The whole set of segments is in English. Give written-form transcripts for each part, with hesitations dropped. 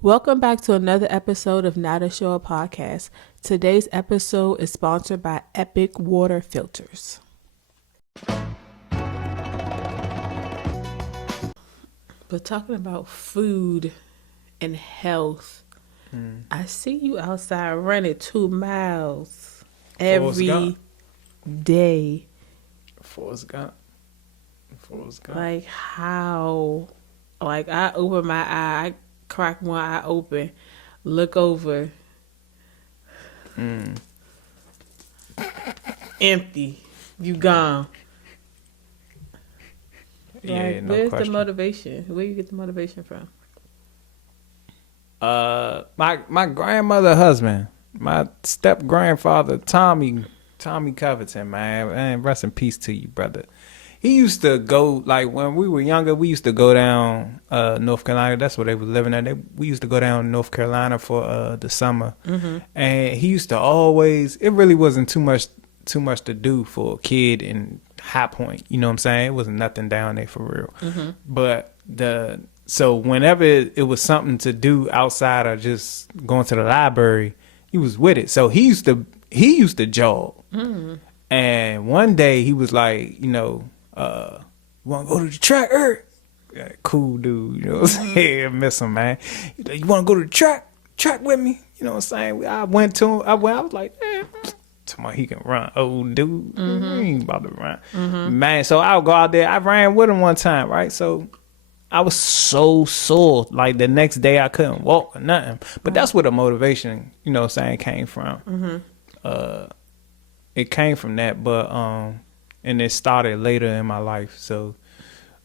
Welcome back to another episode of Not a Show, a podcast. Today's episode is sponsored by Epic Water Filters. But talking about food and health, I see you outside running 2 miles every day. Forrest Gump. Like how? Like I open my eye, I crack one eye open, look over, empty. You gone. Yeah, Like, no where's question. the motivation? Where you get the motivation from? My grandmother husband, my step grandfather, Tommy Covington, man. And rest in peace to you, brother. He used to go, like, when we were younger, we used to go down North Carolina. That's where they were living at. We used to go down North Carolina for the summer. And he used to always, it really wasn't too much to do for a kid in High Point. You know what I'm saying? It wasn't nothing down there for real. But so whenever it was something to do outside of just going to the library, he was with it. So he used to jog. And one day he was like, you want to go to the track, Eric? Yeah, cool dude, you know what I'm saying? I miss him, man. He's like, you want to go to the track with me? You know what I'm saying? I went to him. I was like, tomorrow he can run. Old dude, he ain't about to run. Man, so I'll go out there. I ran with him one time, right? So I was so sore. Like the next day I couldn't walk or nothing. But that's where the motivation, you know what I'm saying, came from. It came from that, but and it started later in my life. So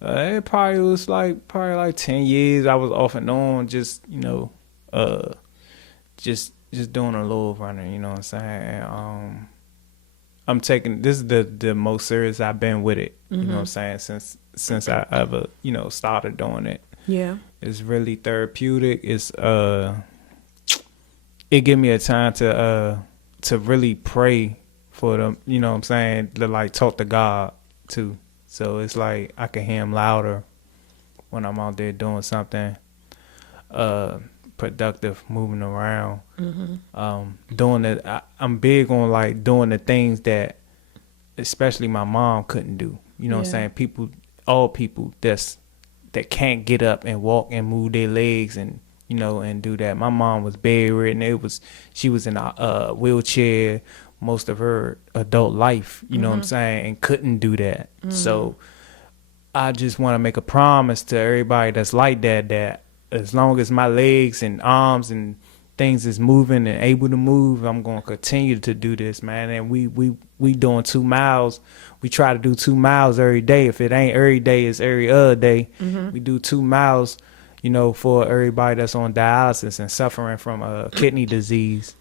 it probably was like 10 years I was off and on, just just doing a little running, you know what I'm saying? I'm taking this is the most serious I've been with it, you know what I'm saying, since I ever, started doing it. Yeah. It's really therapeutic. It give me a time to really pray for them, you know what I'm saying, to like talk to God too. So it's like I can hear him louder when I'm out there doing something productive, moving around. Doing it. I'm big on like doing the things that especially my mom couldn't do. You know what I'm saying? All people that can't get up and walk and move their legs and and do that. My mom was bedridden. She was in a wheelchair most of her adult life, you know what I'm saying, and couldn't do that. So I just want to make a promise to everybody that's like that as long as my legs and arms and things is moving and able to move, I'm going to continue to do this, man. And we doing 2 miles. We try to do 2 miles every day. If it ain't every day, it's every other day. We do 2 miles, for everybody that's on dialysis and suffering from kidney disease.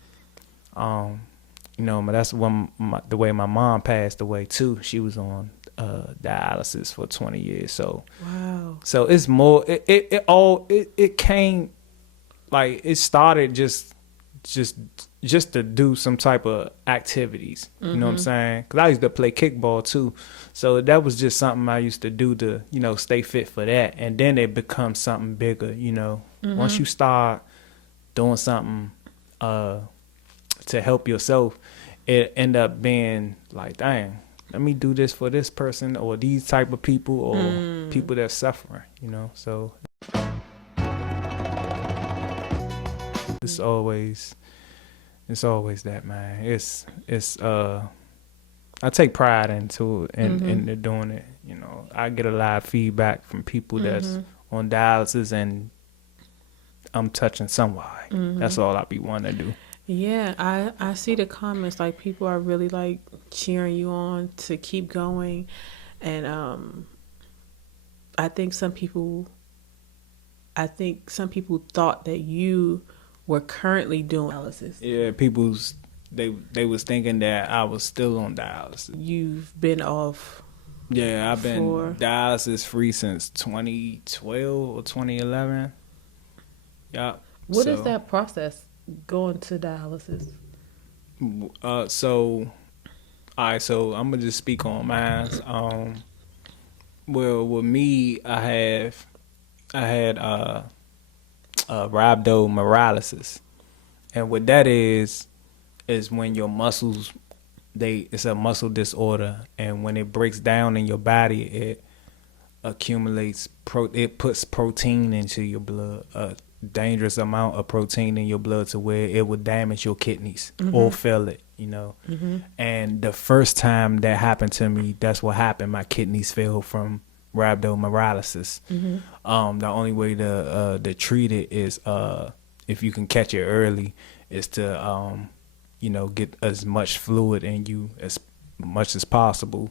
But that's the way my mom passed away too. She was on dialysis for 20 years. So Wow. So it's more. It came like it started just to do some type of activities. You know what I'm saying? Because I used to play kickball too. So that was just something I used to do to stay fit for that. And then it becomes something bigger. Once you start doing something to help yourself, it end up being like, dang, let me do this for this person or these type of people or people that's suffering, so it's always that, man. It's I take pride into doing it. I get a lot of feedback from people that's on dialysis and I'm touching somebody. That's all I be wanting to do. Yeah, I see the comments, like people are really like cheering you on to keep going, and I think some people thought that you were currently doing dialysis. Yeah, they was thinking that I was still on dialysis. You've been off. Yeah, I've been dialysis free since 2012 or 2011. Yeah. What is that process? Going to dialysis? So I'm gonna just speak on mine. Well, with me, I had rhabdomyolysis. And what that is when your muscles, it's a muscle disorder, and when it breaks down in your body, it accumulates it puts protein into your blood, a dangerous amount of protein in your blood, to where it would damage your kidneys or fail it, And the first time that happened to me, that's what happened. My kidneys failed from rhabdomyolysis. The only way to treat it is, if you can catch it early, is to get as much fluid in you as much as possible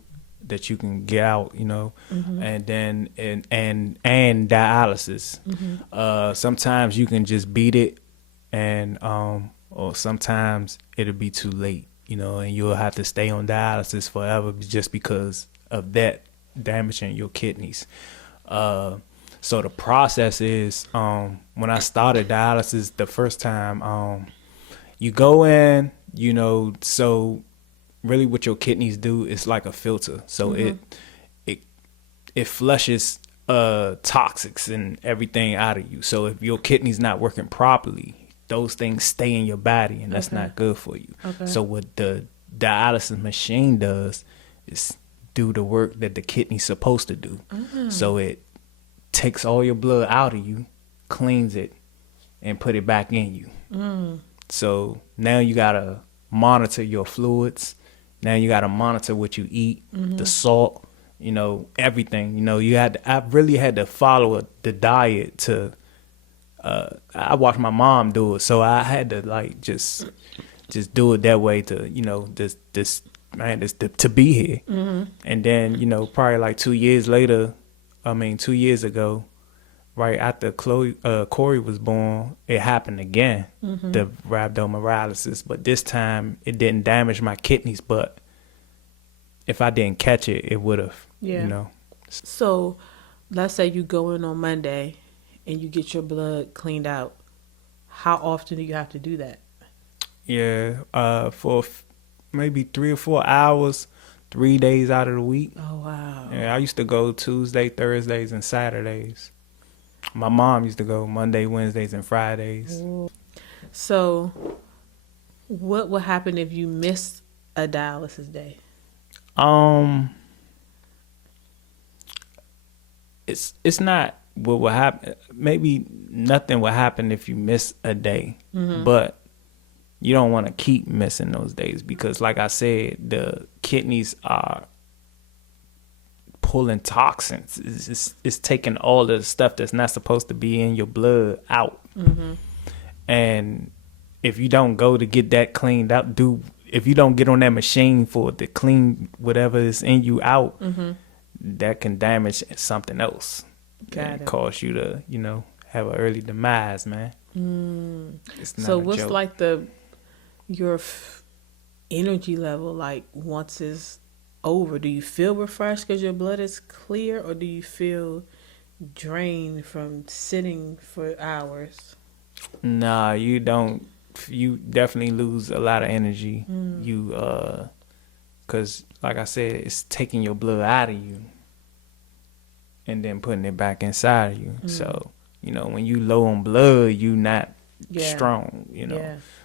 that you can get out, and then and dialysis. Sometimes you can just beat it, and or sometimes it'll be too late, and you'll have to stay on dialysis forever just because of that damaging your kidneys. So the process is, when I started dialysis the first time, you go in, so really what your kidneys do is like a filter. So it flushes toxics and everything out of you. So if your kidney's not working properly, those things stay in your body, and that's not good for you. So what the dialysis machine does is do the work that the kidney's supposed to do. So it takes all your blood out of you, cleans it, and put it back in you. So now you gotta monitor your fluids. Now you gotta monitor what you eat, the salt, everything. I really had to follow the diet to. I watched my mom do it, so I had to just do it that way to to be here. And then probably like 2 years later, 2 years ago, right after Corey was born, it happened again, the rhabdomyolysis. But this time it didn't damage my kidneys, but if I didn't catch it, it would have. So let's say you go in on Monday and you get your blood cleaned out. How often do you have to do that? For maybe 3 or 4 hours, 3 days out of the week. Oh, wow. Yeah, I used to go Tuesday, Thursdays, and Saturdays. My mom used to go Monday, Wednesdays, and Fridays. So what would happen if you missed a dialysis day? It's not what will happen. Maybe nothing will happen if you miss a day, but you don't want to keep missing those days, because like I said, the kidneys are pulling toxins. It's taking all the stuff that's not supposed to be in your blood out. And if you don't go to get that cleaned out, if you don't get on that machine for it to clean whatever is in you out, that can damage something else. And cause you to, have an early demise, man. It's not so a what's joke. like your energy level like once it's over? Do you feel refreshed because your blood is clear, or do you feel drained from sitting for hours? Nah, you don't. You definitely lose a lot of energy. Cause like I said, it's taking your blood out of you and then putting it back inside of you. So, when you low on blood, you not strong,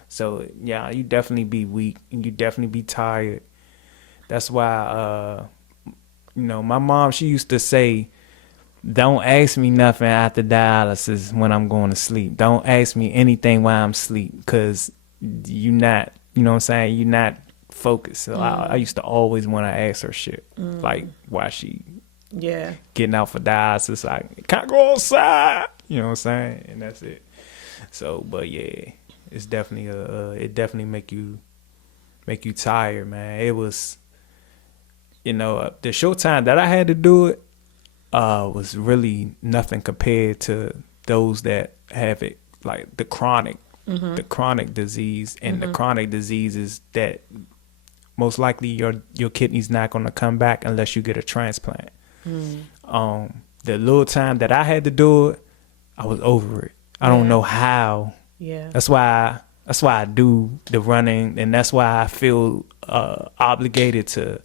So you definitely be weak, and you definitely be tired. That's why, my mom, she used to say, don't ask me nothing after dialysis when I'm going to sleep. Don't ask me anything while I'm asleep, because you not, you're not focused. So I used to always want to ask her shit, like why she getting out for dialysis. Like, can't go outside, and that's it. So, but yeah, it's definitely it definitely make you tired, man. It was, the short time that I had to do it was really nothing compared to those that have it, like the chronic disease. And the chronic disease is that most likely your kidney's not going to come back unless you get a transplant. The little time that I had to do it, I was over it. I don't know how. That's why I do the running, and that's why I feel obligated to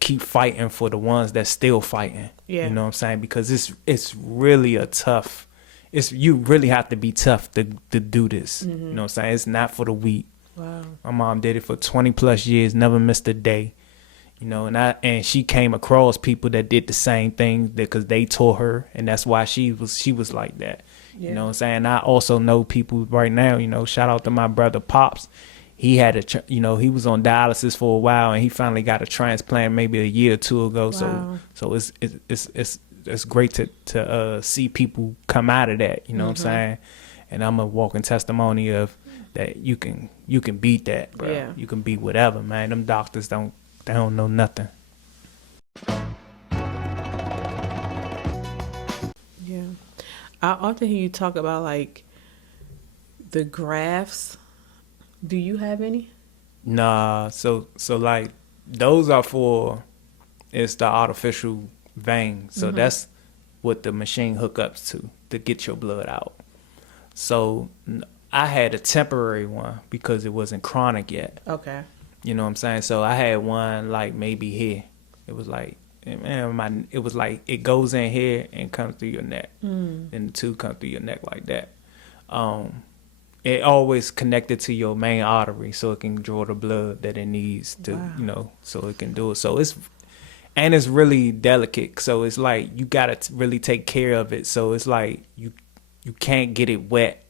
keep fighting for the ones that's still fighting. You know what I'm saying? Because it's really a tough it's you really have to be tough to do this. You know what I'm saying? It's not for the weak. Wow. My mom did it for 20 plus years, never missed a day. You know, and she came across people that did the same thing because they taught her, and that's why she was like that. Yeah. You know what I'm saying? I also know people right now, you know, shout out to my brother Pops. He had he was on dialysis for a while, and he finally got a transplant maybe a year or two ago. Wow. So it's great to see people come out of that, you know what I'm saying? And I'm a walking testimony of that you can beat that, bro. Yeah. You can beat whatever, man. Them doctors don't know nothing. Yeah. I often hear you talk about like the grafts. Do you have any? Nah, so like those are for it's the artificial vein. So that's what the machine hookups to get your blood out. So I had a temporary one because it wasn't chronic yet. Okay. You know what I'm saying? So I had one like maybe here. It was like it was like it goes in here and comes through your neck. And the two come through your neck like that. It always connected to your main artery so it can draw the blood that it needs to, Wow. so it can do it. So it's really delicate. So it's like you gotta really take care of it. So it's like you can't get it wet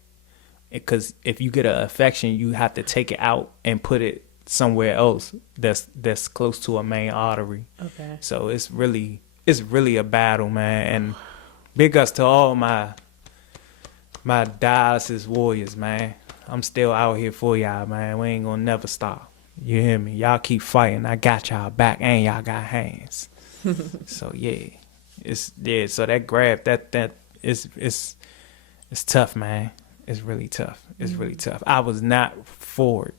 because if you get an infection, you have to take it out and put it somewhere else that's close to a main artery. Okay. So it's really a battle, man. And big ups to all my dialysis warriors, man. I'm still out here for y'all, man. We ain't gonna never stop. You hear me? Y'all keep fighting. I got y'all back, and y'all got hands. So yeah, So that grab, that it's tough, man. It's really tough. It's really tough. I was not for it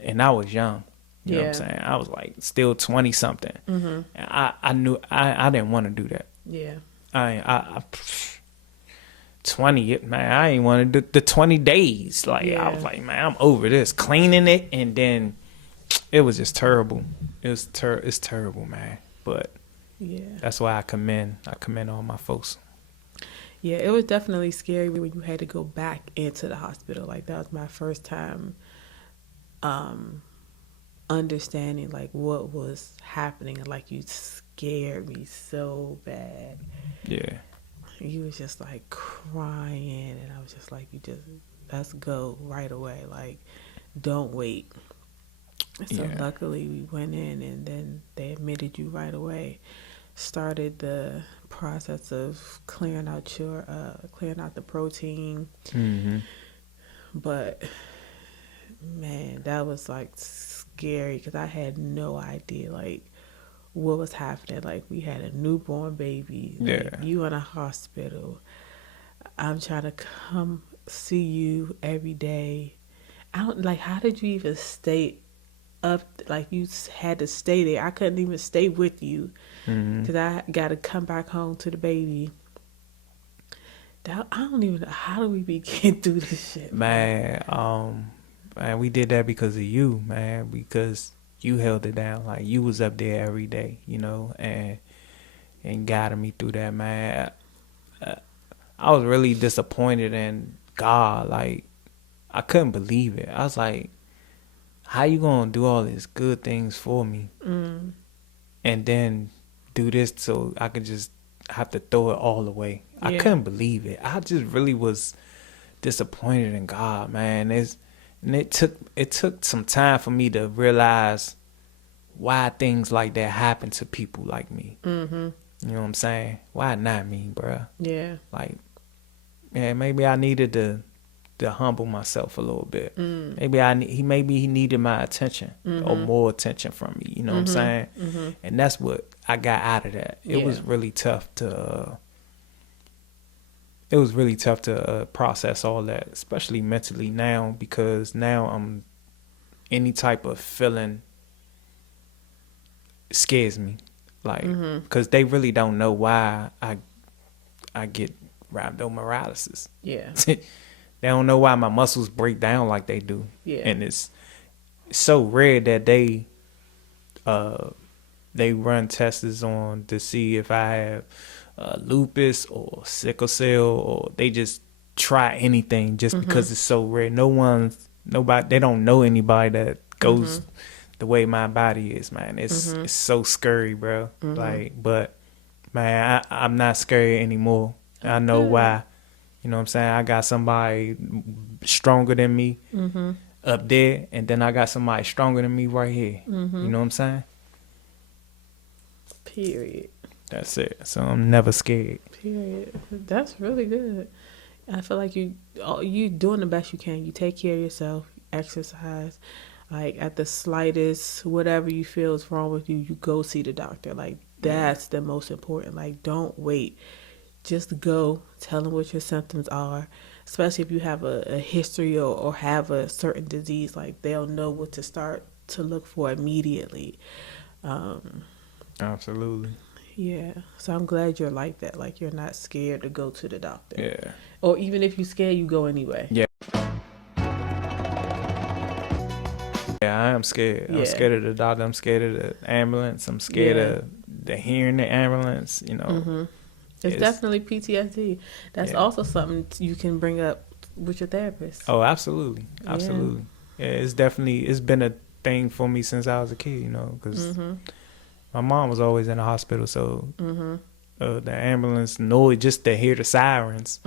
and I was young. You know what I'm saying? I was like still 20 something. And I knew I didn't want to do that. Yeah. I 20, man, I ain't want to do the 20 days. Like, I was like, man, I'm over this. Cleaning it, and then it was just terrible. It's terrible, man. But that's why I commend all my folks. Yeah, it was definitely scary when you had to go back into the hospital. Like, that was my first time understanding, like, what was happening. And, like, you scared me so bad. Yeah. You was just like crying, and I was just like, let's go right away. Like, don't wait. So luckily we went in, and then they admitted you right away. Started the process of clearing out the protein. But man, that was like scary because I had no idea like what was happening. Like, we had a newborn baby. Like, you in a hospital. I'm trying to come see you every day. I don't like. How did you even stay up? Like, you had to stay there. I couldn't even stay with you because I got to come back home to the baby. I don't even know, how do we begin through this shit, man? Man, we did that because of you, man. Because you held it down. Like, you was up there every day, you know, and guiding me through that, man. I was really disappointed in God. Like, I couldn't believe it. I was like, how you gonna do all these good things for me and then do this so I could just have to throw it all away? I couldn't believe it. I just really was disappointed in God, man. It took some time for me to realize why things like that happen to people like me. You know what I'm saying? Why not me, bruh? Yeah. Like, man, maybe I needed to humble myself a little bit. Maybe he needed my attention or more attention from me. You know what I'm saying? And that's what I got out of that. It was really tough to. It was really tough to process all that, especially mentally now, because now I'm any type of feeling scares me, like because they really don't know why I get rhabdomyolysis. Yeah. They don't know why my muscles break down like they do. Yeah. And it's so rare that they run tests on to see if I have lupus or sickle cell, or they just try anything just because it's so rare. Nobody, they don't know anybody that goes the way my body is, man. It's so scary, bro. Like, but man, I'm not scared anymore. I know why. You know what I'm saying? I got somebody stronger than me up there, and then I got somebody stronger than me right here. You know what I'm saying? Period. That's it. So I'm never scared. Period. That's really good. I feel like you doing the best you can. You take care of yourself, exercise. Like at the slightest, whatever you feel is wrong with you, you go see the doctor. Like that's the most important. Like don't wait. Just go. Tell them what your symptoms are. Especially if you have a history or have a certain disease, like they'll know what to start to look for immediately. Absolutely. Yeah. So I'm glad you're like that. Like you're not scared to go to the doctor. Yeah. Or even if you're scared, you go anyway. Yeah. Yeah, I am scared. Yeah. I'm scared of the doctor. I'm scared of the ambulance. I'm scared of the hearing the ambulance. You know, it's definitely PTSD. That's also something you can bring up with your therapist. Oh, absolutely, absolutely. Yeah, it's been a thing for me since I was a kid. You know, because my mom was always in the hospital, so the ambulance noise, just to hear the sirens,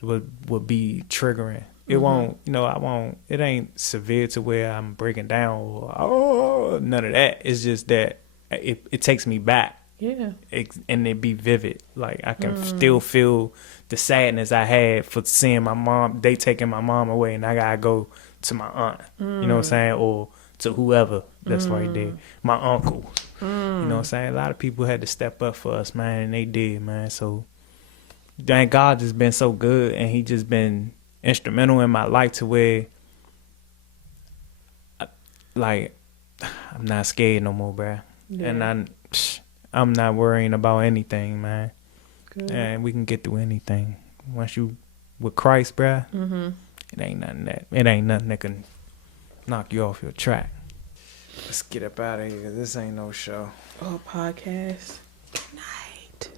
would be triggering. It won't, you know, it ain't severe to where I'm breaking down or, none of that. It's just that it takes me back. Yeah. And it be vivid. Like, I can still feel the sadness I had for seeing my mom, they taking my mom away, and I gotta go to my aunt, you know what I'm saying? Or to whoever that's right there. My uncle. You know what I'm saying? A lot of people had to step up for us, man, and they did, man. So, thank God just been so good, and he just been instrumental in my life to where I'm not scared no more, bruh. And I'm not worrying about anything, man. Good. And we can get through anything once you with Christ, bruh. It ain't nothing that can knock you off your track. Let's get up out of here, 'cause this ain't no show Or podcast. Good night.